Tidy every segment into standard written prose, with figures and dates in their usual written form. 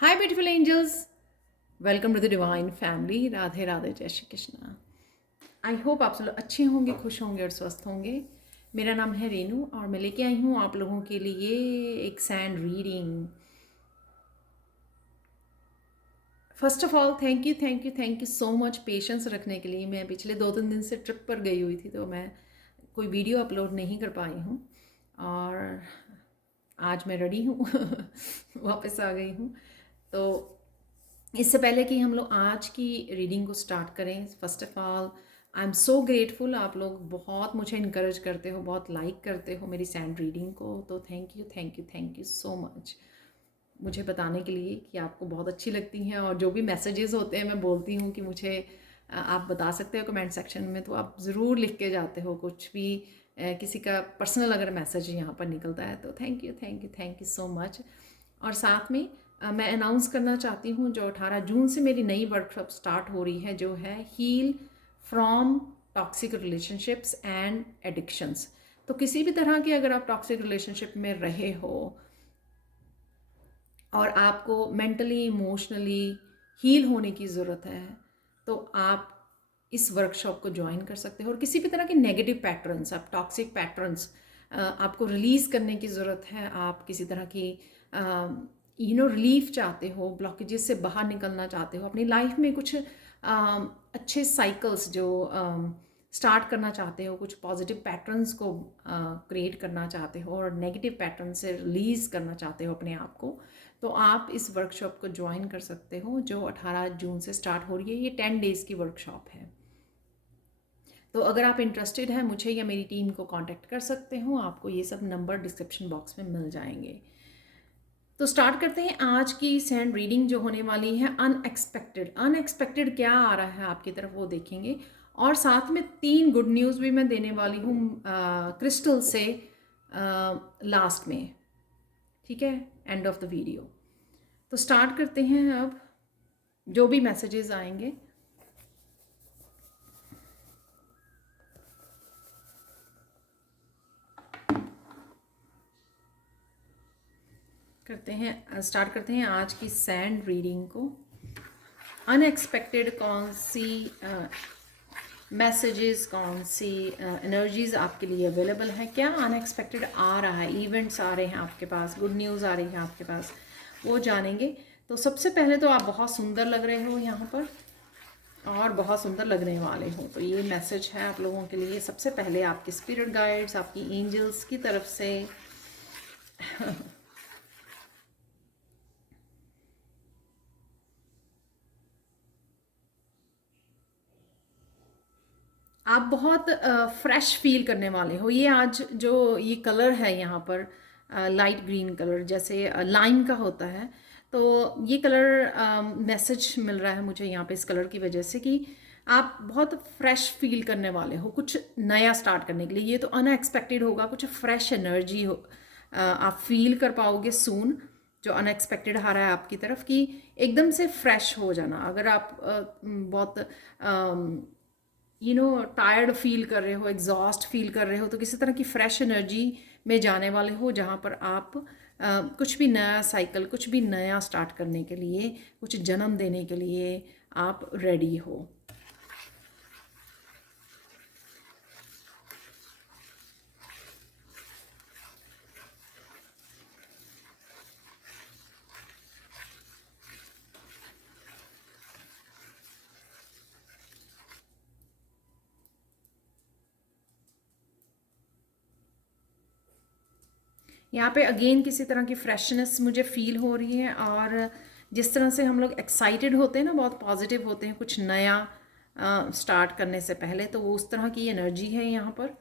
Hi beautiful angels, welcome to the divine family. Radhe Radhe, जय Shri Krishna. I hope आप सब लोग अच्छे होंगे, खुश होंगे और स्वस्थ होंगे। मेरा नाम है रेनू और मैं लेके आई हूँ आप लोगों के लिए एक sand reading. First of all thank you so much patience रखने के लिए। मैं पिछले 2-3 दिन से ट्रिप पर गई हुई थी तो मैं कोई वीडियो अपलोड नहीं कर पाई हूँ और आज मैं रेडी हूँ वापस आ गई हूँ। तो इससे पहले कि हम लोग आज की रीडिंग को स्टार्ट करें, first of all I am so grateful. आप लोग बहुत मुझे इनकरेज करते हो, बहुत लाइक करते हो मेरी सैंड रीडिंग को, तो थैंक यू सो मच मुझे बताने के लिए कि आपको बहुत अच्छी लगती हैं। और जो भी मैसेजेस होते हैं मैं बोलती हूँ कि मुझे आप बता सकते हो कमेंट सेक्शन में, तो आप ज़रूर लिख के जाते हो कुछ भी किसी का पर्सनल अगर मैसेज यहाँ पर निकलता है तो थैंक यू सो मच। और साथ में मैं अनाउंस करना चाहती हूँ जो 18 जून से मेरी नई वर्कशॉप स्टार्ट हो रही है, जो है heal from toxic relationships and addictions. तो किसी भी तरह के अगर आप टॉक्सिक रिलेशनशिप में रहे हो और आपको मेंटली इमोशनली हील होने की ज़रूरत है, तो आप इस वर्कशॉप को ज्वाइन कर सकते हो। और किसी भी तरह के नेगेटिव पैटर्न्स, आप टॉक्सिक पैटर्न्स आपको रिलीज़ करने की ज़रूरत है, आप किसी तरह की रिलीफ चाहते हो, ब्लॉकेजेस से बाहर निकलना चाहते हो, अपनी लाइफ में कुछ अच्छे साइकिल्स जो स्टार्ट करना चाहते हो, कुछ पॉजिटिव पैटर्न्स को क्रिएट करना चाहते हो और नेगेटिव पैटर्न से रिलीज़ करना चाहते हो अपने आप को, तो आप इस वर्कशॉप को ज्वाइन कर सकते हो जो 18 जून से स्टार्ट हो रही है। ये 10 डेज़ की वर्कशॉप है। तो अगर आप इंटरेस्टेड हैं, मुझे या मेरी टीम को कांटेक्ट कर सकते हो। आपको ये सब नंबर डिस्क्रिप्शन बॉक्स में मिल जाएंगे। तो स्टार्ट करते हैं आज की सैंड रीडिंग जो होने वाली है अनएक्सपेक्टेड। अनएक्सपेक्टेड क्या आ रहा है आपकी तरफ वो देखेंगे, और साथ में 3 गुड न्यूज़ भी मैं देने वाली हूँ क्रिस्टल से लास्ट में, ठीक है, एंड ऑफ द वीडियो। तो स्टार्ट करते हैं अब जो भी मैसेजेस आएंगे। स्टार्ट करते हैं आज की सैंड रीडिंग को। अनएक्सपेक्टेड कौन सी मैसेजेस, कौन सी एनर्जीज आपके लिए अवेलेबल है, क्या अनएक्सपेक्टेड आ रहा है, इवेंट्स आ रहे हैं आपके पास, गुड न्यूज़ आ रही है आपके पास, वो जानेंगे। तो सबसे पहले तो आप बहुत सुंदर लग रहे हो यहाँ पर और बहुत सुंदर लगने वाले हो, तो ये मैसेज है आप लोगों के लिए। सबसे पहले आपके स्पिरिट गाइड्स, आपकी एंजल्स की तरफ से आप बहुत फ्रेश फील करने वाले हो। ये आज जो ये कलर है यहाँ पर, लाइट ग्रीन कलर जैसे लाइम का होता है, तो ये कलर मैसेज मिल रहा है मुझे यहाँ पे इस कलर की वजह से कि आप बहुत फ्रेश फील करने वाले हो कुछ नया स्टार्ट करने के लिए। ये तो अनएक्सपेक्टेड होगा, कुछ फ्रेश एनर्जी हो, आप फील कर पाओगे सून। जो अनएक्सपेक्टेड आ रहा है आपकी तरफ कि एकदम से फ्रेश हो जाना। अगर आप बहुत टायर्ड फील कर रहे हो, एग्जॉस्ट फील कर रहे हो, तो किसी तरह की फ्रेश एनर्जी में जाने वाले हो जहाँ पर आप कुछ भी नया साइकिल, कुछ भी नया स्टार्ट करने के लिए, कुछ जन्म देने के लिए आप रेडी हो। यहाँ पे अगेन किसी तरह की फ्रेशनेस मुझे फील हो रही है, और जिस तरह से हम लोग एक्साइटेड होते हैं ना, बहुत पॉजिटिव होते हैं कुछ नया स्टार्ट करने से पहले, तो वो उस तरह की एनर्जी है यहाँ पर।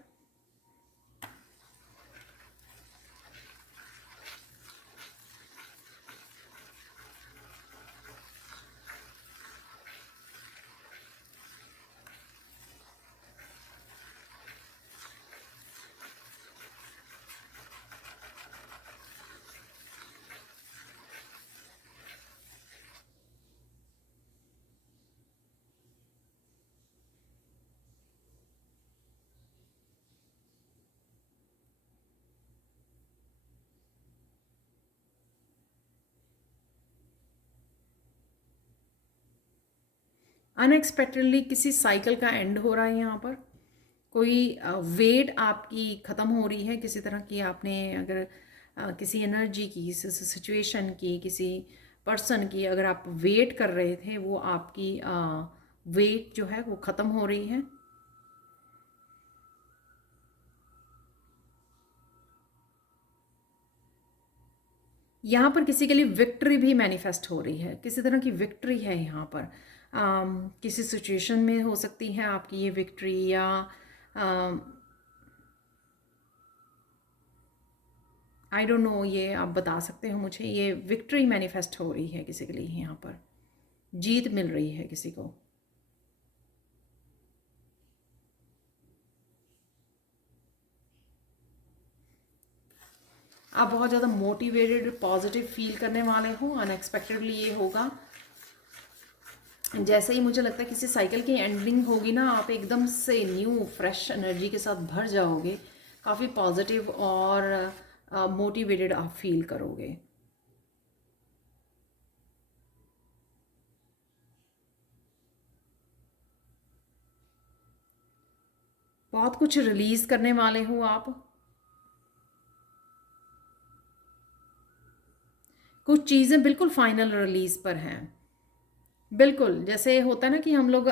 अनएक्सपेक्टेडली किसी साइकिल का एंड हो रहा है यहाँ पर। कोई वेट आपकी ख़त्म हो रही है किसी तरह की। आपने अगर किसी एनर्जी की, किसी सिचुएशन की, किसी पर्सन की अगर आप वेट कर रहे थे, वो आपकी वेट जो है वो ख़त्म हो रही है। यहाँ पर किसी के लिए विक्ट्री भी मैनिफेस्ट हो रही है, किसी तरह की विक्ट्री है यहाँ पर। किसी सिचुएशन में हो सकती है आपकी ये विक्ट्री, या आई डोंट नो, ये आप बता सकते हो मुझे। ये विक्ट्री मैनिफेस्ट हो रही है किसी के लिए यहाँ पर, जीत मिल रही है किसी को। आप बहुत ज़्यादा मोटिवेटेड, पॉजिटिव फील करने वाले हो। अनएक्सपेक्टेडली ये होगा। जैसे ही मुझे लगता है किसी साइकिल की एंडिंग होगी ना, आप एकदम से न्यू फ्रेश एनर्जी के साथ भर जाओगे। काफ़ी पॉजिटिव और मोटिवेटेड आप फील करोगे। बहुत कुछ रिलीज़ करने वाले हो आप। कुछ चीज़ें बिल्कुल फाइनल रिलीज़ पर हैं। बिल्कुल, जैसे होता है ना कि हम लोग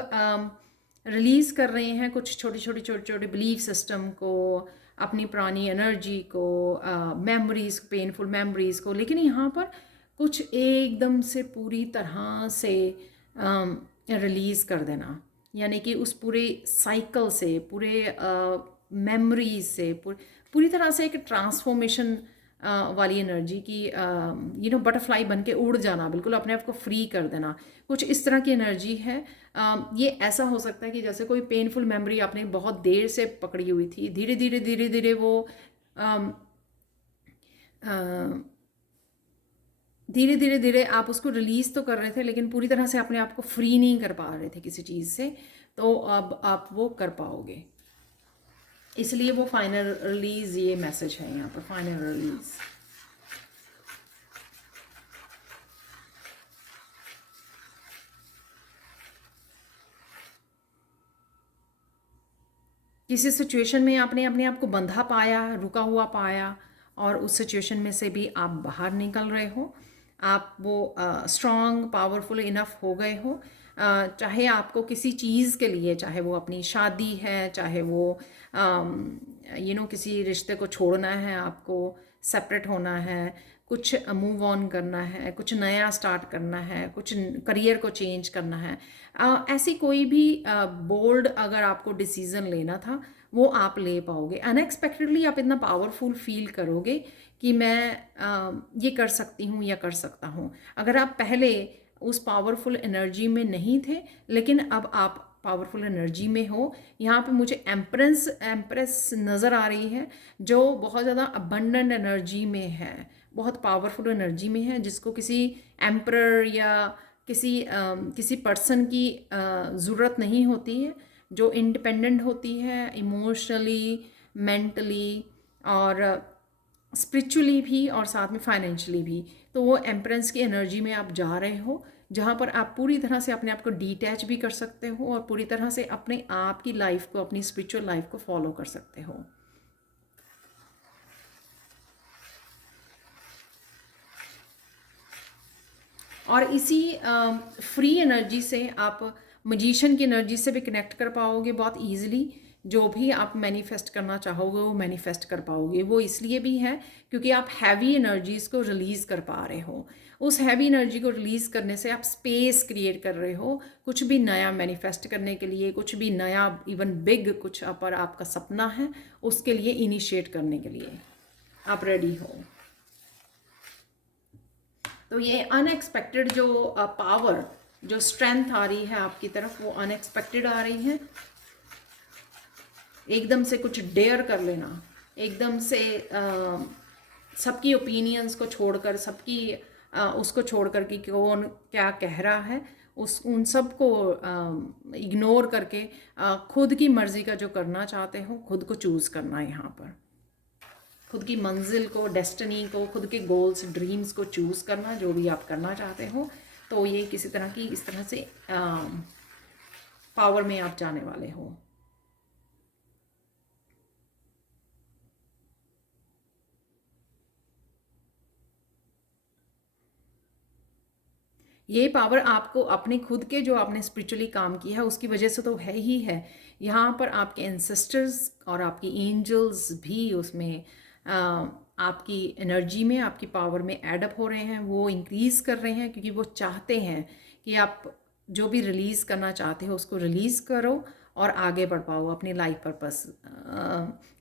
रिलीज़ कर रहे हैं कुछ छोटे छोटे बिलीफ सिस्टम को, अपनी पुरानी एनर्जी को, मेमोरीज, पेनफुल मेमोरीज को, लेकिन यहाँ पर कुछ एकदम से पूरी तरह से रिलीज़ कर देना। यानी कि उस पूरे साइकिल से, पूरे मेमोरीज से, पूरी तरह से एक ट्रांसफॉर्मेशन वाली एनर्जी की, बटरफ्लाई बन के उड़ जाना, बिल्कुल अपने आप को फ्री कर देना। कुछ इस तरह की एनर्जी है। ये ऐसा हो सकता है कि जैसे कोई पेनफुल मेमोरी आपने बहुत देर से पकड़ी हुई थी, धीरे धीरे धीरे धीरे वो धीरे धीरे धीरे आप उसको रिलीज़ तो कर रहे थे, लेकिन पूरी तरह से अपने आप को फ्री नहीं कर पा रहे थे किसी चीज़ से। तो अब आप वो कर पाओगे, इसलिए वो फाइनल रिलीज़, ये मैसेज है यहाँ पर, फाइनल रिलीज़। किसी सिचुएशन में आपने अपने आप को बंधा पाया, रुका हुआ पाया, और उस सिचुएशन में से भी आप बाहर निकल रहे हो। आप वो स्ट्रॉन्ग, पावरफुल इनफ हो गए हो। चाहे आपको किसी चीज़ के लिए, चाहे वो अपनी शादी है, चाहे वो किसी रिश्ते को छोड़ना है, आपको सेपरेट होना है, कुछ मूव ऑन करना है, कुछ नया स्टार्ट करना है, कुछ करियर को चेंज करना है, ऐसी कोई भी बोल्ड अगर आपको डिसीज़न लेना था, वो आप ले पाओगे। अनएक्सपेक्टेडली आप इतना पावरफुल फील करोगे कि मैं ये कर सकती हूँ या कर सकता हूँ। अगर आप पहले उस पावरफुल एनर्जी में नहीं थे, लेकिन अब आप पावरफुल एनर्जी में हो। यहाँ पे मुझे एम्प्रेस नज़र आ रही है, जो बहुत ज़्यादा अबंडेंट एनर्जी में है, बहुत पावरफुल एनर्जी में है, जिसको किसी एम्परर या किसी पर्सन की ज़रूरत नहीं होती है, जो इंडिपेंडेंट होती है इमोशनली, मेंटली और स्पिरिचुअली भी, और साथ में फाइनेंशियली भी। तो वो एम्परेंस की एनर्जी में आप जा रहे हो, जहाँ पर आप पूरी तरह से अपने आप को डिटैच भी कर सकते हो, और पूरी तरह से अपने आप की लाइफ को, अपनी स्पिरिचुअल लाइफ को फॉलो कर सकते हो। और इसी फ्री एनर्जी से आप मजिशियन की एनर्जी से भी कनेक्ट कर पाओगे बहुत ईजिली। जो भी आप मैनिफेस्ट करना चाहोगे वो मैनिफेस्ट कर पाओगे। वो इसलिए भी है क्योंकि आप हैवी एनर्जीज़ को रिलीज़ कर पा रहे हो। उस हैवी एनर्जी को रिलीज़ करने से आप स्पेस क्रिएट कर रहे हो कुछ भी नया मैनिफेस्ट करने के लिए, कुछ भी नया, इवन बिग कुछ पर आपका सपना है, उसके लिए इनिशिएट करने के लिए आप रेडी हो। तो ये अनएक्सपेक्टेड जो पावर, जो स्ट्रेंथ आ रही है आपकी तरफ, वो अनएक्सपेक्टेड आ रही है। एकदम से कुछ डेयर कर लेना, एकदम से सबकी ओपिनियंस को छोड़कर, सबकी उसको छोड़कर कि कौन क्या कह रहा है, उन सब को इग्नोर करके खुद की मर्ज़ी का जो करना चाहते हो, खुद को चूज़ करना है यहाँ पर। खुद की मंजिल को, डेस्टिनी को, खुद के गोल्स, ड्रीम्स को चूज़ करना, जो भी आप करना चाहते हो। तो ये किसी तरह की, इस तरह से पावर में आप जाने वाले हो। ये पावर आपको अपने खुद के जो आपने स्पिरिचुअली काम किया है उसकी वजह से तो है ही है। यहाँ पर आपके एंसेस्टर्स और आपकी एंजल्स भी उसमें आपकी एनर्जी में, आपकी पावर में एडअप हो रहे हैं, वो इंक्रीज़ कर रहे हैं, क्योंकि वो चाहते हैं कि आप जो भी रिलीज़ करना चाहते हो उसको रिलीज़ करो और आगे बढ़ पाओ अपनी लाइफ पर्पस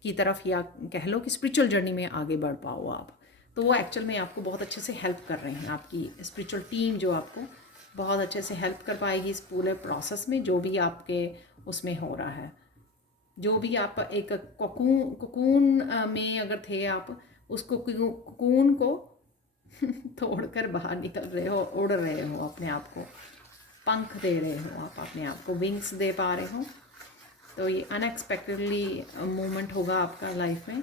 की तरफ, या कह लो कि स्पिरिचुअल जर्नी में आगे बढ़ पाओ आप। तो वो एक्चुअल में आपको बहुत अच्छे से हेल्प कर रहे हैं, आपकी स्पिरिचुअल टीम जो आपको बहुत अच्छे से हेल्प कर पाएगी इस पूरे प्रोसेस में, जो भी आपके उसमें हो रहा है। जो भी आप एक कोकून में अगर थे आप, उसको कोकून को तोड़कर बाहर निकल रहे हो, उड़ रहे हो, अपने आप को पंख दे रहे हो, आप अपने आप को विंग्स दे पा रहे हो। तो ये अनएक्सपेक्टेडली मोमेंट होगा आपका लाइफ में।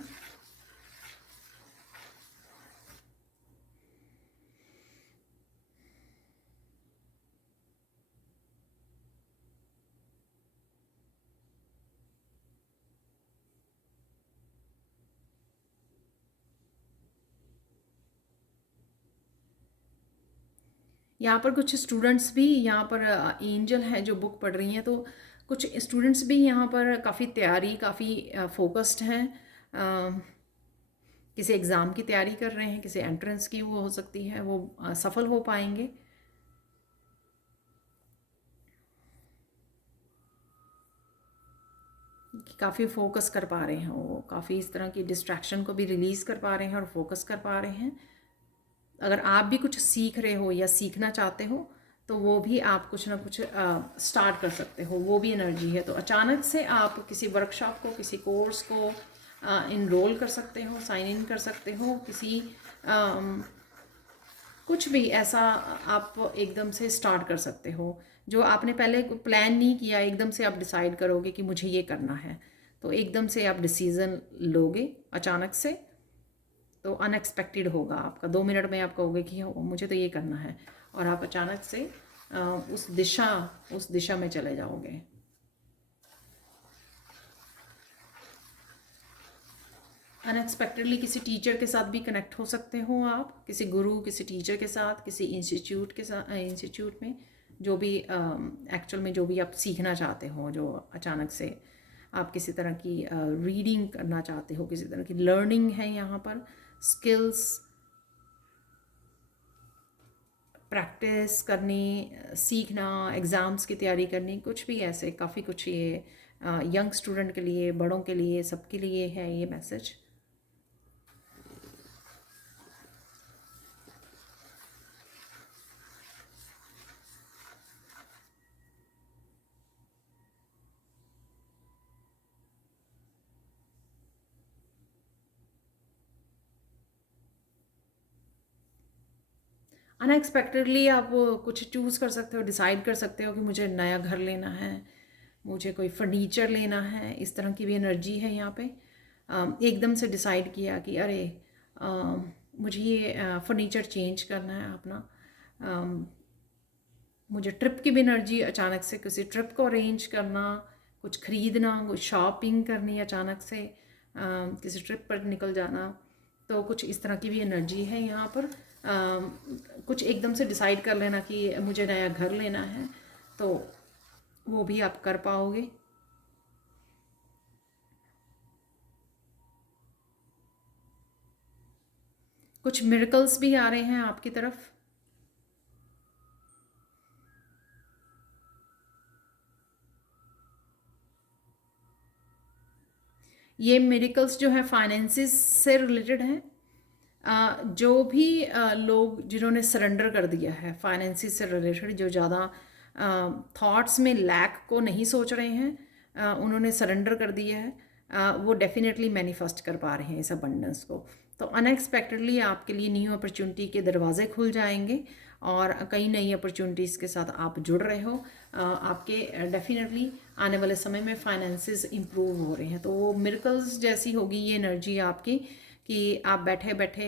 यहाँ पर कुछ स्टूडेंट्स भी यहाँ पर एंजल हैं जो बुक पढ़ रही हैं, तो कुछ स्टूडेंट्स भी यहाँ पर काफ़ी तैयारी, काफ़ी फोकस्ड हैं। किसी एग्ज़ाम की तैयारी कर रहे हैं, किसी एंट्रेंस की वो हो सकती है, वो सफल हो पाएंगे। काफ़ी फोकस कर पा रहे हैं वो, काफ़ी इस तरह की डिस्ट्रैक्शन को भी रिलीज़ कर पा रहे हैं और फोकस कर पा रहे हैं। अगर आप भी कुछ सीख रहे हो या सीखना चाहते हो तो वो भी आप कुछ ना कुछ स्टार्ट कर सकते हो, वो भी एनर्जी है। तो अचानक से आप किसी वर्कशॉप को, किसी कोर्स को इनरोल कर सकते हो, साइन इन कर सकते हो, किसी कुछ भी ऐसा आप एकदम से स्टार्ट कर सकते हो जो आपने पहले प्लान नहीं किया। एकदम से आप डिसाइड करोगे कि मुझे ये करना है, तो एकदम से आप डिसीज़न लोगे अचानक से, तो अनएक्सपेक्टेड होगा आपका। 2 मिनट में आप कहोगे कि हो मुझे तो ये करना है, और आप अचानक से उस दिशा में चले जाओगे। अनएक्सपेक्टेडली किसी टीचर के साथ भी कनेक्ट हो सकते हो आप, किसी गुरु, किसी टीचर के साथ, किसी इंस्टीट्यूट के साथ, इंस्टीट्यूट में जो भी एक्चुअल में जो भी आप सीखना चाहते हो, जो अचानक से आप किसी तरह की रीडिंग करना चाहते हो, किसी तरह की लर्निंग है यहाँ पर, स्किल्स प्रैक्टिस करनी, सीखना, एग्ज़ाम्स की तैयारी करनी, कुछ भी ऐसे काफ़ी कुछ ये यंग स्टूडेंट के लिए, बड़ों के लिए, सबके लिए है ये मैसेज। अनएक्सपेक्टेडली आप कुछ चूज़ कर सकते हो, डिसाइड कर सकते हो कि मुझे नया घर लेना है, मुझे कोई फर्नीचर लेना है, इस तरह की भी एनर्जी है यहाँ पे। एकदम से डिसाइड किया कि अरे मुझे ये फर्नीचर चेंज करना है अपना। मुझे ट्रिप की भी एनर्जी, अचानक से किसी ट्रिप को अरेंज करना, कुछ ख़रीदना, कुछ शॉपिंग करनी अचानक से, किसी ट्रिप पर निकल जाना, तो कुछ इस तरह की भी एनर्जी है यहाँ पर। कुछ एकदम से डिसाइड कर लेना कि मुझे नया घर लेना है, तो वो भी आप कर पाओगे। कुछ मिरेकल्स भी आ रहे हैं आपकी तरफ। ये मिरेकल्स जो है फाइनेंसिस से रिलेटेड हैं। जो भी लोग जिन्होंने सरेंडर कर दिया है फाइनेंसिस से रिलेटेड, जो ज़्यादा थॉट्स में लैक को नहीं सोच रहे हैं, उन्होंने सरेंडर कर दिया है, वो डेफिनेटली मैनिफेस्ट कर पा रहे हैं इस अबंडेंस को। तो अनएक्सपेक्टेडली आपके लिए न्यू अपॉर्चुनिटी के दरवाजे खुल जाएंगे और कई नई अपॉर्चुनिटीज़ के साथ आप जुड़ रहे हो। आपके डेफिनेटली आने वाले समय में फाइनेंसेस इंप्रूव हो रहे हैं, तो वो मिरेकल्स जैसी होगी ये एनर्जी आपकी कि आप बैठे बैठे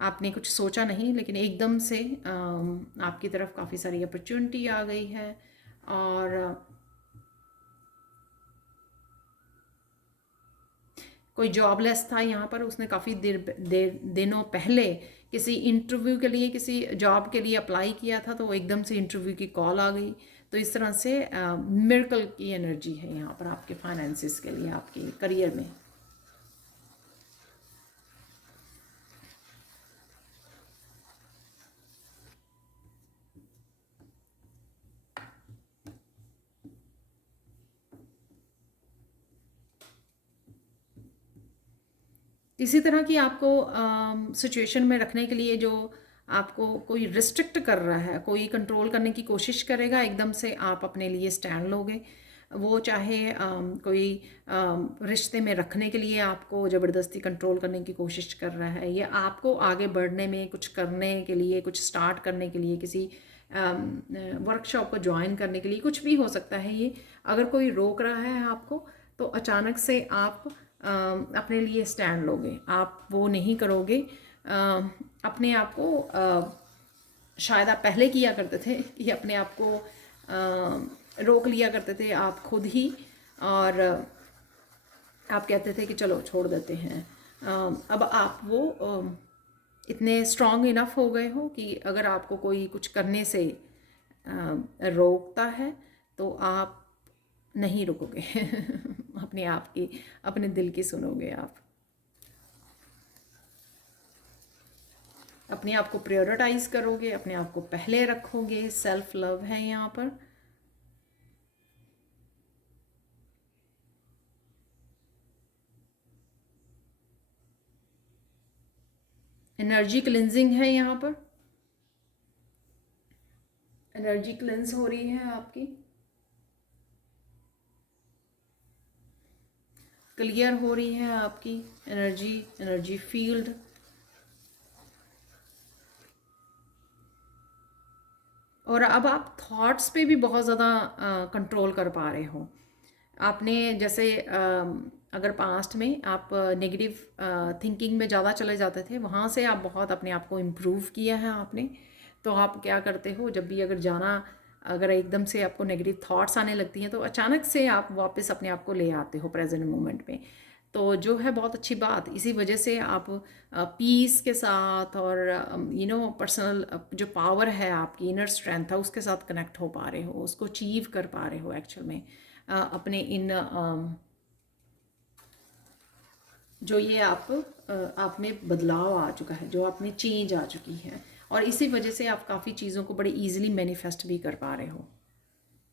आपने कुछ सोचा नहीं, लेकिन एकदम से आपकी तरफ काफ़ी सारी अपॉर्चुनिटी आ गई है और कोई जॉबलेस था यहाँ पर, उसने काफ़ी दिनों पहले किसी इंटरव्यू के लिए, किसी जॉब के लिए अप्लाई किया था, तो वो एकदम से इंटरव्यू की कॉल आ गई। तो इस तरह से मिरेकल की एनर्जी है यहाँ पर आपके फाइनेंसिस के लिए, आपके करियर में। इसी तरह की आपको सिचुएशन में रखने के लिए जो आपको कोई रिस्ट्रिक्ट कर रहा है, कोई कंट्रोल करने की कोशिश करेगा, एकदम से आप अपने लिए स्टैंड लोगे। वो चाहे कोई रिश्ते में रखने के लिए आपको ज़बरदस्ती कंट्रोल करने की कोशिश कर रहा है, या आपको आगे बढ़ने में, कुछ करने के लिए, कुछ स्टार्ट करने के लिए, किसी वर्कशॉप को ज्वाइन करने के लिए, कुछ भी हो सकता है ये। अगर कोई रोक रहा है आपको, तो अचानक से आप अपने लिए स्टैंड लोगे, आप वो नहीं करोगे। अपने आप को शायद आप पहले किया करते थे कि अपने आप को रोक लिया करते थे आप खुद ही, और आप कहते थे कि चलो छोड़ देते हैं। अब आप वो इतने स्ट्रांग इनफ हो गए हो कि अगर आपको कोई कुछ करने से रोकता है तो आप नहीं रुकोगे। अपने आप की, अपने दिल की सुनोगे आप, अपने आप को प्रायोरिटाइज करोगे, अपने आप को पहले रखोगे। सेल्फ लव है यहाँ पर। एनर्जी क्लिनजिंग है यहाँ पर, एनर्जी क्लिनज हो रही है आपकी, क्लियर हो रही है आपकी एनर्जी, एनर्जी फील्ड। और अब आप थॉट्स पे भी बहुत ज़्यादा कंट्रोल कर पा रहे हो। आपने जैसे अगर पास्ट में आप नेगेटिव थिंकिंग में ज़्यादा चले जाते थे, वहाँ से आप बहुत अपने आप को इम्प्रूव किया है आपने। तो आप क्या करते हो, जब भी अगर एकदम से आपको नेगेटिव थॉट्स आने लगती हैं, तो अचानक से आप वापस अपने आप को ले आते हो प्रेजेंट मोमेंट में। तो जो है बहुत अच्छी बात, इसी वजह से आप पीस के साथ और पर्सनल जो पावर है आपकी, इनर स्ट्रेंथ है, उसके साथ कनेक्ट हो पा रहे हो, उसको अचीव कर पा रहे हो एक्चुअल में। अपने इन जो ये आप में बदलाव आ चुका है, जो आप में चेंज आ चुकी है, और इसी वजह से आप काफ़ी चीज़ों को बड़े इजीली मैनिफेस्ट भी कर पा रहे हो,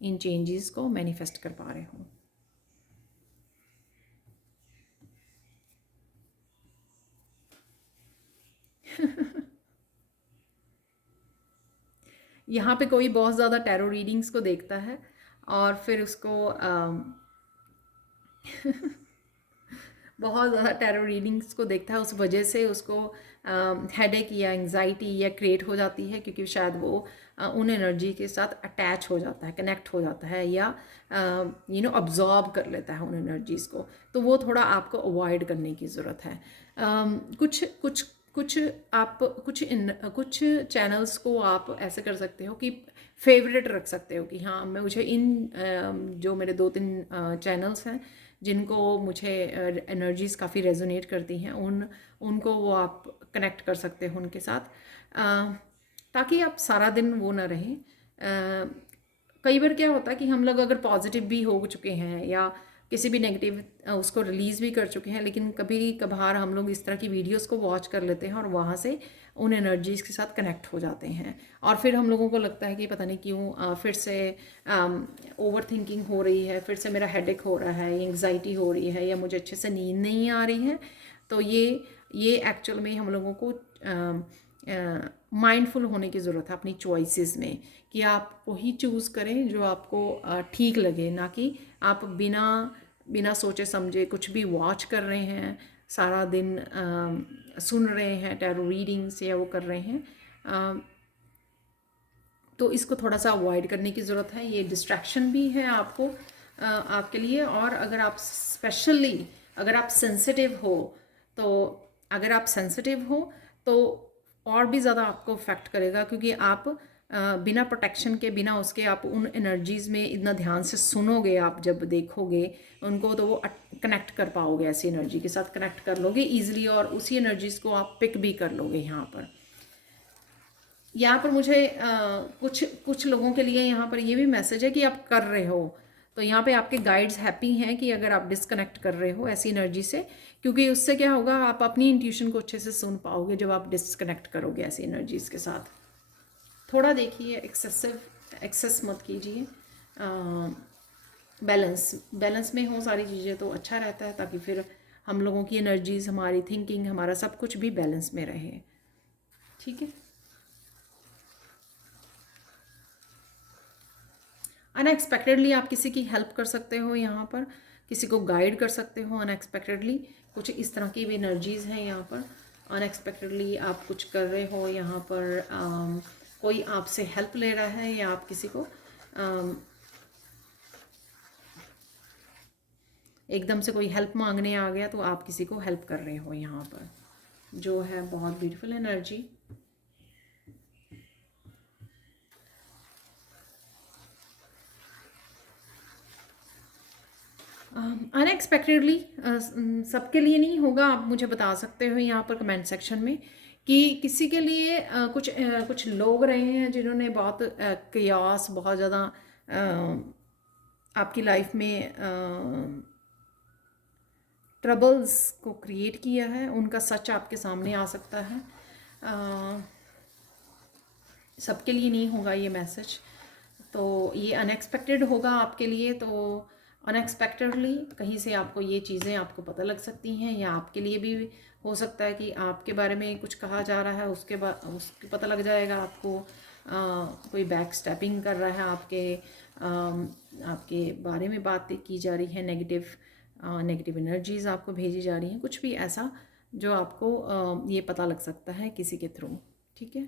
इन चेंजेस को मैनिफेस्ट कर पा रहे हो। यहाँ पे कोई बहुत ज़्यादा टैरो रीडिंग्स को देखता है और फिर उसको बहुत ज़्यादा टैरो रीडिंग्स को देखता है, उस वजह से उसको हेडेक या एंग्जाइटी या क्रिएट हो जाती है, क्योंकि शायद वो उन एनर्जी के साथ अटैच हो जाता है, कनेक्ट हो जाता है, या अब्जॉर्ब कर लेता है उन एनर्जीज़ को। तो वो थोड़ा आपको अवॉइड करने की ज़रूरत है। कुछ कुछ कुछ आप कुछ चैनल्स को आप ऐसे कर सकते हो कि फेवरेट रख सकते हो कि हाँ, मैं मुझे जो मेरे 2-3 चैनल्स हैं जिनको मुझे एनर्जीज़ काफ़ी रेजोनेट करती हैं, उनको वो आप कनेक्ट कर सकते हो उनके साथ, ताकि आप सारा दिन वो ना रहें। कई बार क्या होता है कि हम लोग अगर पॉजिटिव भी हो चुके हैं या किसी भी नेगेटिव उसको रिलीज़ भी कर चुके हैं, लेकिन कभी कभार हम लोग इस तरह की वीडियोस को वॉच कर लेते हैं और वहाँ से उन एनर्जीज़ के साथ कनेक्ट हो जाते हैं, और फिर हम लोगों को लगता है कि पता नहीं क्यों फिर से ओवर थिंकिंग हो रही है, फिर से मेरा हेडेक हो रहा है, एंग्जाइटी हो रही है, या मुझे अच्छे से नींद नहीं आ रही है। तो ये एक्चुअल में हम लोगों को माइंडफुल होने की ज़रूरत है अपनी चॉइसेस में, कि आप वही चूज़ करें जो आपको ठीक लगे, ना कि आप बिना सोचे समझे कुछ भी वॉच कर रहे हैं, सारा दिन सुन रहे हैं टैरो रीडिंग्स या वो कर रहे हैं। तो इसको थोड़ा सा अवॉइड करने की ज़रूरत है, ये डिस्ट्रैक्शन भी है आपके लिए। और अगर आप स्पेशली अगर आप सेंसिटिव हो, तो अगर आप सेंसिटिव हो तो और भी ज़्यादा आपको अफेक्ट करेगा, क्योंकि आप बिना प्रोटेक्शन के, बिना उसके आप उन एनर्जीज़ में इतना ध्यान से सुनोगे, आप जब देखोगे उनको तो वो कनेक्ट कर पाओगे, ऐसी एनर्जी के साथ कनेक्ट कर लोगे ईजिली और उसी एनर्जीज़ को आप पिक भी कर लोगे। यहाँ पर मुझे कुछ कुछ लोगों के लिए यहाँ पर ये भी मैसेज है कि आप कर रहे हो, तो यहाँ पे आपके गाइड्स हैप्पी हैं कि अगर आप डिस्कनेक्ट कर रहे हो ऐसी एनर्जी से, क्योंकि उससे क्या होगा, आप अपनी इंट्यूशन को अच्छे से सुन पाओगे जब आप डिस्कनेक्ट करोगे ऐसी एनर्जीज़ के साथ। थोड़ा देखिए, एक्सेस मत कीजिए, बैलेंस में हो सारी चीज़ें तो अच्छा रहता है, ताकि फिर हम लोगों की एनर्जीज़, हमारी थिंकिंग, हमारा सब कुछ भी बैलेंस में रहे। ठीक है। अनएक्सपेक्टेडली आप किसी की हेल्प कर सकते हो, यहाँ पर किसी को गाइड कर सकते हो अनएक्सपेक्टेडली। कुछ इस तरह की भी एनर्जीज़ हैं यहाँ पर। अनएक्सपेक्टेडली आप कुछ कर रहे हो यहाँ पर, कोई आपसे हेल्प ले रहा है या आप किसी को एकदम से कोई हेल्प मांगने आ गया तो आप किसी को हेल्प कर रहे हो यहाँ पर, जो है बहुत ब्यूटीफुल एनर्जी। अनएक्सपेक्टेडली सबके लिए नहीं होगा, आप मुझे बता सकते हो यहाँ पर कमेंट सेक्शन में कि किसी के लिए कुछ लोग रहे हैं जिन्होंने बहुत कयास, बहुत ज़्यादा आपकी लाइफ में ट्रबल्स को क्रिएट किया है। उनका सच आपके सामने आ सकता है। सबके लिए नहीं होगा ये मैसेज, तो ये अनएक्सपेक्टेड होगा आपके लिए। तो अनएक्सपेक्टेडली कहीं से आपको ये चीज़ें आपको पता लग सकती हैं, या आपके लिए भी हो सकता है कि आपके बारे में कुछ कहा जा रहा है, उसके पता लग जाएगा आपको। कोई बैक स्टेपिंग कर रहा है आपके बारे में, बातें की जा रही है, नेगेटिव एनर्जीज़ आपको भेजी जा रही हैं, कुछ भी ऐसा जो आपको ये पता लग सकता है किसी के थ्रू। ठीक है।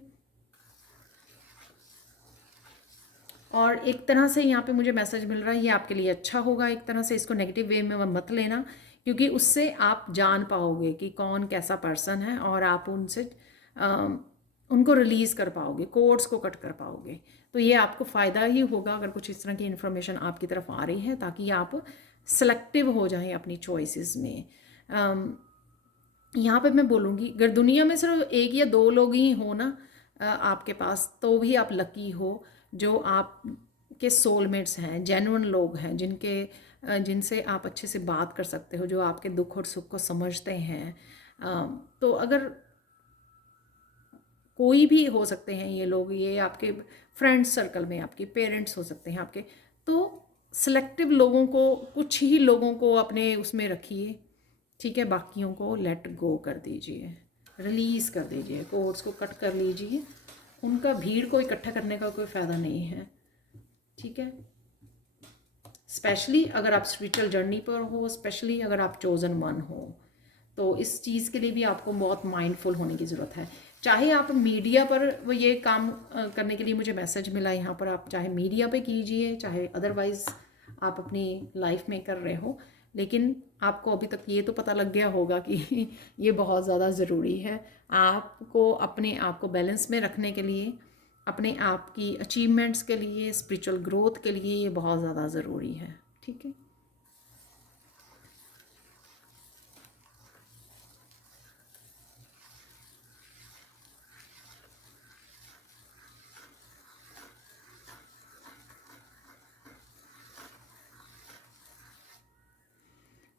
और एक तरह से यहाँ पे मुझे मैसेज मिल रहा है ये आपके लिए अच्छा होगा, एक तरह से इसको नेगेटिव वे में मत लेना, क्योंकि उससे आप जान पाओगे कि कौन कैसा पर्सन है, और आप उनसे उनको रिलीज़ कर पाओगे, कोड्स को कट कर पाओगे। तो ये आपको फ़ायदा ही होगा अगर कुछ इस तरह की इन्फॉर्मेशन आपकी तरफ आ रही है, ताकि आप सेलेक्टिव हो जाएं अपनी चॉइसेस में। यहाँ पे मैं बोलूँगी, अगर दुनिया में सिर्फ एक या दो लोग ही हो ना आपके पास, तो भी आप लकी हो, जो आपके सोलमेट्स हैं, जेन्युइन लोग हैं, जिनसे आप अच्छे से बात कर सकते हो, जो आपके दुख और सुख को समझते हैं। तो अगर कोई भी हो सकते हैं ये लोग, ये आपके फ्रेंड्स सर्कल में आपके पेरेंट्स हो सकते हैं आपके, तो सिलेक्टिव लोगों को, कुछ ही लोगों को अपने उसमें रखिए। ठीक है, बाकियों को लेट गो कर दीजिए, रिलीज़ कर दीजिए, कोड्स को कट कर लीजिए। उनका भीड़ को इकट्ठा करने का कोई फ़ायदा नहीं है। ठीक है। स्पेशली अगर आप स्पिरिचुअल जर्नी पर हो, स्पेशली अगर आप चोजन वन हो, तो इस चीज़ के लिए भी आपको बहुत माइंडफुल होने की ज़रूरत है। चाहे आप मीडिया पर वो ये काम करने के लिए मुझे मैसेज मिला यहाँ पर, आप चाहे मीडिया पे कीजिए, चाहे अदरवाइज़ आप अपनी लाइफ में कर रहे हो, लेकिन आपको अभी तक ये तो पता लग गया होगा कि ये बहुत ज़्यादा ज़रूरी है आपको अपने आप को बैलेंस में रखने के लिए, अपने आप की अचीवमेंट्स के लिए, स्पिरिचुअल ग्रोथ के लिए ये बहुत ज़्यादा ज़रूरी है। ठीक है।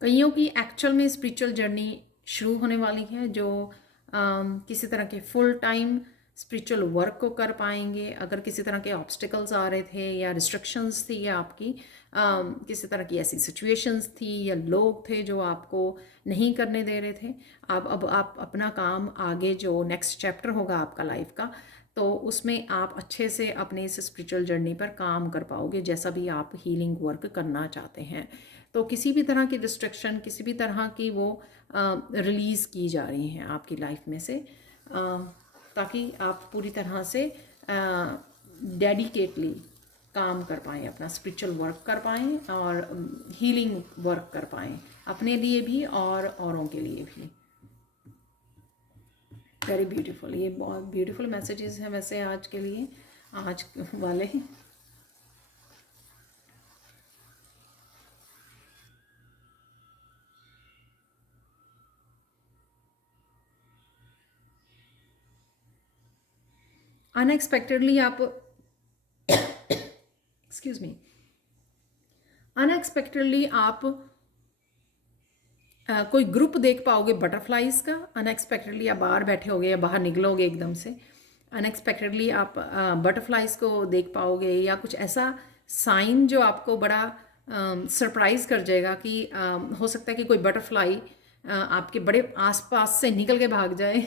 कईयों की एक्चुअल में स्पिरिचुअल जर्नी शुरू होने वाली है, जो किसी तरह के फुल टाइम स्पिरिचुअल वर्क को कर पाएंगे। अगर किसी तरह के ऑब्स्टिकल्स आ रहे थे या रिस्ट्रिक्शंस थी, या आपकी किसी तरह की ऐसी सिचुएशंस थी या लोग थे जो आपको नहीं करने दे रहे थे, अब आप अपना काम आगे, जो नेक्स्ट चैप्टर होगा आपका लाइफ का, तो उसमें आप अच्छे से अपने इस स्पिरिचुअल जर्नी पर काम कर पाओगे, जैसा भी आप हीलिंग वर्क करना चाहते हैं। तो किसी भी तरह की रिस्ट्रिक्शन, किसी भी तरह की वो रिलीज़ की जा रही हैं आपकी लाइफ में से, ताकि आप पूरी तरह से डेडिकेटली काम कर पाएँ, अपना स्पिरिचुअल वर्क कर पाएँ और हीलिंग वर्क कर पाएँ, अपने लिए भी और औरों के लिए भी। वेरी ब्यूटीफुल, ये बहुत ब्यूटीफुल मैसेजेस हैं वैसे आज के लिए। आज वाले। अनएक्सपेक्टेडली आप एक्सक्यूज मी, अनएक्सपेक्टेडली आप कोई ग्रुप देख पाओगे बटरफ्लाइज का। अनएक्सपेक्टेडली आप बाहर बैठे होगे या बाहर निकलोगे एकदम से, अनएक्सपेक्टेडली आप बटरफ्लाइज को देख पाओगे, या कुछ ऐसा साइन जो आपको बड़ा सरप्राइज कर जाएगा कि हो सकता है कि कोई बटरफ्लाई आपके बड़े आसपास से निकल के भाग जाए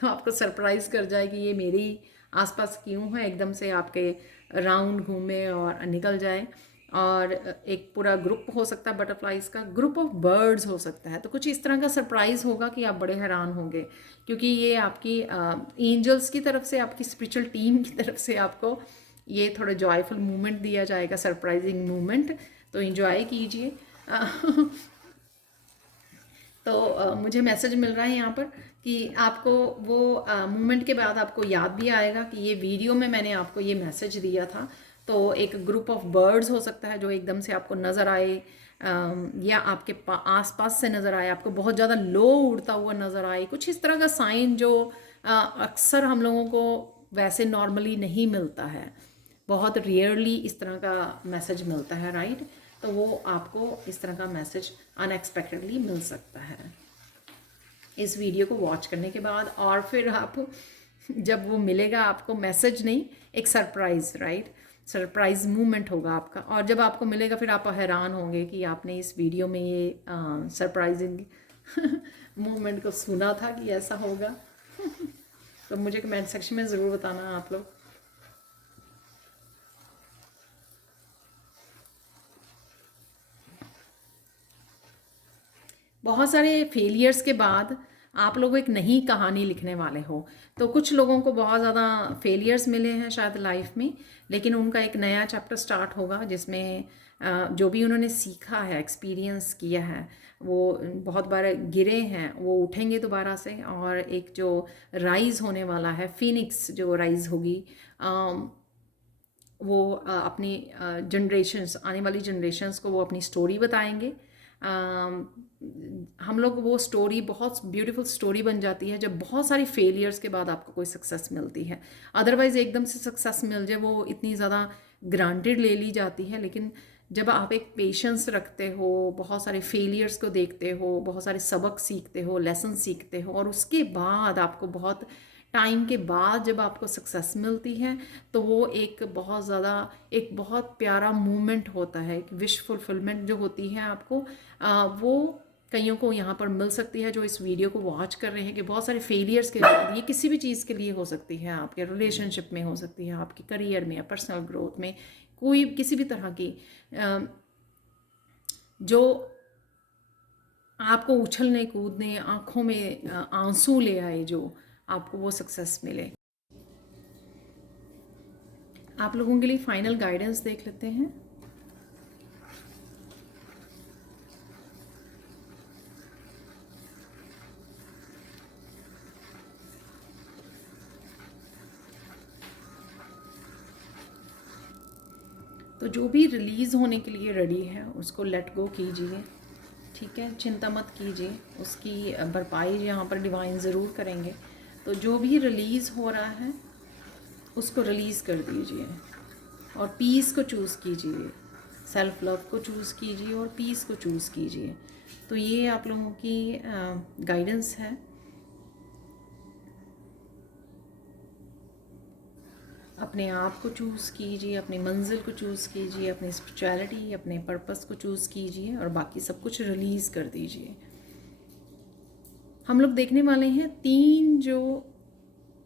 तो आपको सरप्राइज कर जाए कि ये मेरी आसपास क्यों है, एकदम से आपके राउंड घूमे और निकल जाए। और एक पूरा ग्रुप हो सकता है बटरफ्लाइज का, ग्रुप ऑफ बर्ड्स हो सकता है। तो कुछ इस तरह का सरप्राइज होगा कि आप बड़े हैरान होंगे, क्योंकि ये आपकी एंजल्स की तरफ से, आपकी स्पिरिचुअल टीम की तरफ से आपको ये थोड़ा जॉयफुल मूवमेंट दिया जाएगा, सरप्राइजिंग मूवमेंट। तो इंजॉय कीजिए। तो मुझे मैसेज मिल रहा है यहाँ पर कि आपको वो मूवमेंट के बाद आपको याद भी आएगा कि ये वीडियो में मैंने आपको ये मैसेज दिया था। तो एक ग्रुप ऑफ बर्ड्स हो सकता है जो एकदम से आपको नज़र आए, या आपके आसपास से नज़र आए, आपको बहुत ज़्यादा लो उड़ता हुआ नज़र आए। कुछ इस तरह का साइन जो अक्सर हम लोगों को वैसे नॉर्मली नहीं मिलता है, बहुत रेयरली इस तरह का मैसेज मिलता है, राइट। तो वो आपको इस तरह का मैसेज अनएक्सपेक्टेडली मिल सकता है इस वीडियो को वॉच करने के बाद। और फिर आप जब वो मिलेगा आपको मैसेज नहीं, एक सरप्राइज, राइट, सरप्राइज मूवमेंट होगा आपका। और जब आपको मिलेगा फिर आप हैरान होंगे कि आपने इस वीडियो में ये सरप्राइजिंग मूवमेंट को सुना था कि ऐसा होगा। तो मुझे कमेंट सेक्शन में ज़रूर बताना आप लोग। बहुत सारे फेलियर्स के बाद आप लोग एक नई कहानी लिखने वाले हो। तो कुछ लोगों को बहुत ज़्यादा फेलियर्स मिले हैं शायद लाइफ में, लेकिन उनका एक नया चैप्टर स्टार्ट होगा जिसमें जो भी उन्होंने सीखा है, एक्सपीरियंस किया है, वो बहुत बार गिरे हैं, वो उठेंगे दोबारा से। और एक जो राइज़ होने वाला है, फिनिक्स जो राइज़ होगी, वो अपनी जनरेशन्स, आने वाली जनरेशन्स को वो अपनी स्टोरी बताएंगे। हम लोग वो स्टोरी बहुत ब्यूटीफुल स्टोरी बन जाती है जब बहुत सारी फेलियर्स के बाद आपको कोई सक्सेस मिलती है। अदरवाइज़ एकदम से सक्सेस मिल जाए वो इतनी ज़्यादा ग्रांटेड ले ली जाती है। लेकिन जब आप एक पेशेंस रखते हो, बहुत सारे फेलियर्स को देखते हो, बहुत सारे सबक सीखते हो, लेसन सीखते हो, और उसके बाद आपको बहुत टाइम के बाद जब आपको सक्सेस मिलती है, तो वो एक बहुत ज़्यादा, एक बहुत प्यारा मूवमेंट होता है, एक विश फुलफिलमेंट जो होती है आपको, वो कईयों को यहाँ पर मिल सकती है जो इस वीडियो को वॉच कर रहे हैं। कि बहुत सारे फेलियर्स के बाद, ये किसी भी चीज़ के लिए हो सकती है, आपके रिलेशनशिप में हो सकती है, आपके करियर में या पर्सनल ग्रोथ में, कोई किसी भी तरह की जो आपको उछलने कूदने, आँखों में आंसू ले आए, जो आपको वो सक्सेस मिले। आप लोगों के लिए फाइनल गाइडेंस देख लेते हैं। तो जो भी रिलीज़ होने के लिए रेडी है उसको लेट गो कीजिए, ठीक है, चिंता मत कीजिए, उसकी भरपाई यहाँ पर डिवाइन ज़रूर करेंगे। तो जो भी रिलीज़ हो रहा है उसको रिलीज़ कर दीजिए और पीस को चूज़ कीजिए, सेल्फ लव को चूज़ कीजिए और पीस को चूज़ कीजिए। तो ये आप लोगों की गाइडेंस है। अपने आप को चूज़ कीजिए, अपनी मंजिल को चूज़ कीजिए, अपनी स्पिरिचुअलिटी, अपने पर्पस को चूज़ कीजिए और बाकी सब कुछ रिलीज़ कर दीजिए। हम लोग देखने वाले हैं 3 जो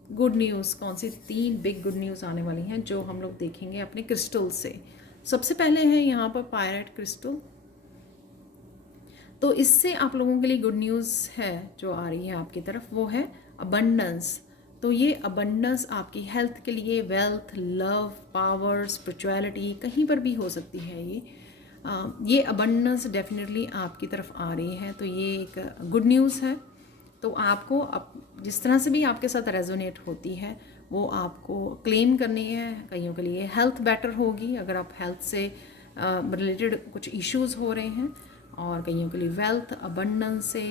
गुड न्यूज़, कौन सी 3 बिग गुड न्यूज़ आने वाली हैं जो हम लोग देखेंगे अपने क्रिस्टल से। सबसे पहले है यहाँ पर पायरेट क्रिस्टल। तो इससे आप लोगों के लिए गुड न्यूज़ है जो आ रही है आपकी तरफ, वो है अबंडेंस। तो ये अबंडेंस आपकी हेल्थ के लिए, वेल्थ, लव, पावर, स्पिरिचुअलिटी, कहीं पर भी हो सकती है ये अबंडेंस डेफिनेटली आपकी तरफ आ रही है। तो ये एक गुड न्यूज़ है। तो आपको अब जिस तरह से भी आपके साथ रेजोनेट होती है वो आपको क्लेम करनी है। कईयों के लिए हेल्थ बेटर होगी अगर आप हेल्थ से रिलेटेड कुछ इश्यूज़ हो रहे हैं, और कईयों के लिए वेल्थ अबंडेंस से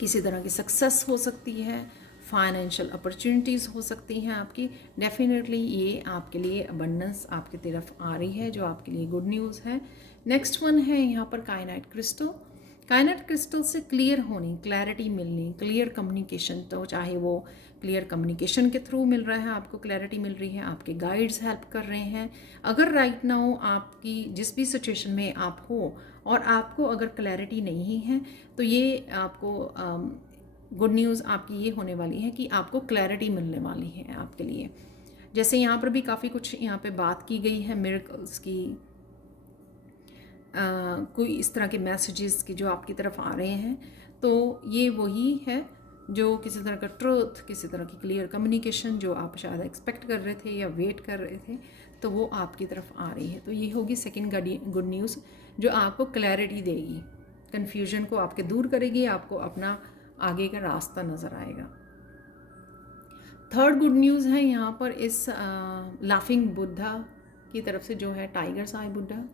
किसी तरह की सक्सेस हो सकती है, फाइनेंशियल अपॉर्चुनिटीज़ हो सकती हैं आपकी। डेफिनेटली ये आपके लिए अबंडेंस आपकी तरफ आ रही है, जो आपके लिए गुड न्यूज़ है। नेक्स्ट वन है यहाँ पर कायनाइट क्रिस्टल। कायनाइट क्रिस्टल से क्लियर होनी, क्लैरिटी मिलनी, क्लियर कम्युनिकेशन, तो चाहे वो क्लियर कम्युनिकेशन के थ्रू मिल रहा है, आपको क्लैरिटी मिल रही है, आपके गाइड्स हेल्प कर रहे हैं। अगर राइट नाउ आपकी जिस भी सिचुएशन में आप हो और आपको अगर क्लैरिटी नहीं है, तो ये आपको गुड न्यूज़ आपकी ये होने वाली है कि आपको क्लैरिटी मिलने वाली है आपके लिए। जैसे यहाँ पर भी काफ़ी कुछ यहाँ पे बात की गई है मिरेकल्स की, कोई इस तरह के मैसेजेस की जो आपकी तरफ आ रहे हैं, तो ये वही है जो किसी तरह का ट्रुथ, किसी तरह की क्लियर कम्युनिकेशन जो आप शायद एक्सपेक्ट कर रहे थे या वेट कर रहे थे, तो वो आपकी तरफ आ रही है। तो ये होगी सेकंड गुड न्यूज़ जो आपको क्लैरिटी देगी, कन्फ्यूजन को आपके दूर करेगी, आपको अपना आगे का रास्ता नज़र आएगा। थर्ड गुड न्यूज़ है यहाँ पर इस लाफिंग बुद्धा की तरफ से जो है टाइगर्स आई बुद्धा।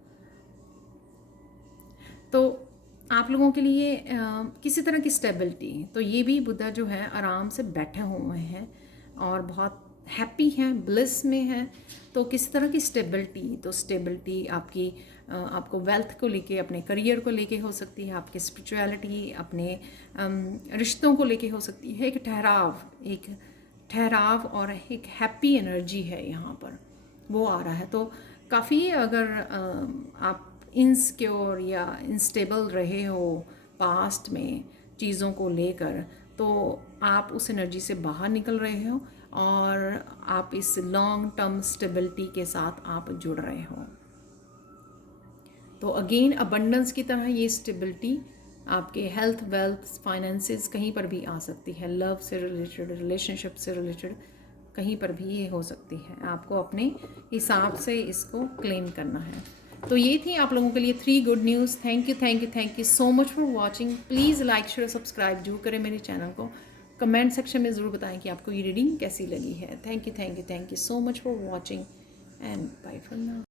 तो आप लोगों के लिए किसी तरह की स्टेबिलिटी, तो ये भी बुद्धा जो है आराम से बैठे हुए हैं और बहुत हैप्पी हैं, ब्लिस में हैं। तो किसी तरह की स्टेबिलिटी, तो स्टेबिलिटी आपकी आपको वेल्थ को लेके, अपने करियर को लेके हो सकती है, आपके स्पिरिचुअलिटी, अपने रिश्तों को लेके हो सकती है। एक ठहराव और एक हैप्पी एनर्जी है यहाँ पर, वो आ रहा है। तो काफ़ी अगर आप इनसिक्योर या इनस्टेबल रहे हो पास्ट में चीज़ों को लेकर, तो आप उस एनर्जी से बाहर निकल रहे हो और आप इस लॉन्ग टर्म स्टेबिलिटी के साथ आप जुड़ रहे हो। तो अगेन अबंडेंस की तरह ये स्टेबिलिटी आपके हेल्थ, वेल्थ, फाइनेंसेस कहीं पर भी आ सकती है, लव से रिलेटेड, रिलेशनशिप से रिलेटेड कहीं पर भी ये हो सकती है। आपको अपने हिसाब से इसको क्लेम करना है। तो ये थी आप लोगों के लिए 3 good news. Thank you so much for watching. Please like share subscribe जरूर करें मेरे चैनल को। कमेंट सेक्शन में ज़रूर बताएं कि आपको ये रीडिंग कैसी लगी है। Thank you so much for watching and bye for now.